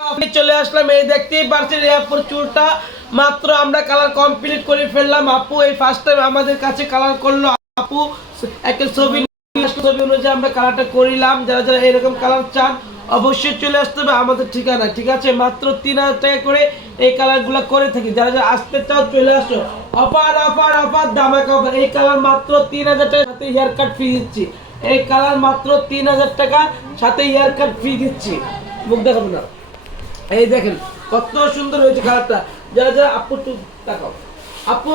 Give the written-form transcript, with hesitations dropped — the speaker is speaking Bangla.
আপনি চলে আসলাম, এই দেখতেই পারছেন আপুর চুলটা মাত্র আমরা কালার কমপ্লিট করে ফেললাম। আপু এই ফার্স্ট টাইম আমাদের কাছে কালার করলো। আপু একটা ছবি অনুযায়ী আমরা কালারটা করিলাম। যারা যারা এরকম কালার চান অবশ্যই চলে আসতে হবে আমাদের ঠিকানা, ঠিক আছে? মাত্র 3000 টাকা করে এই কালারগুলো করে থাকি। যারা যারা আসতে চাও চলে আসো। অফার অফার অফার ধামাকা অফার। এই কালার মাত্র 3000 টাকার সাথে হেয়ার কাট ফ্রি দিচ্ছি। এই কালার মাত্র 3000 টাকা সাথে হেয়ার কাট ফ্রি দিচ্ছি। মুখ দেখাবো না। এই দেখেন কত সুন্দর হয়েছে কালারটা। যারা যারা আপু একটু দেখাও আপু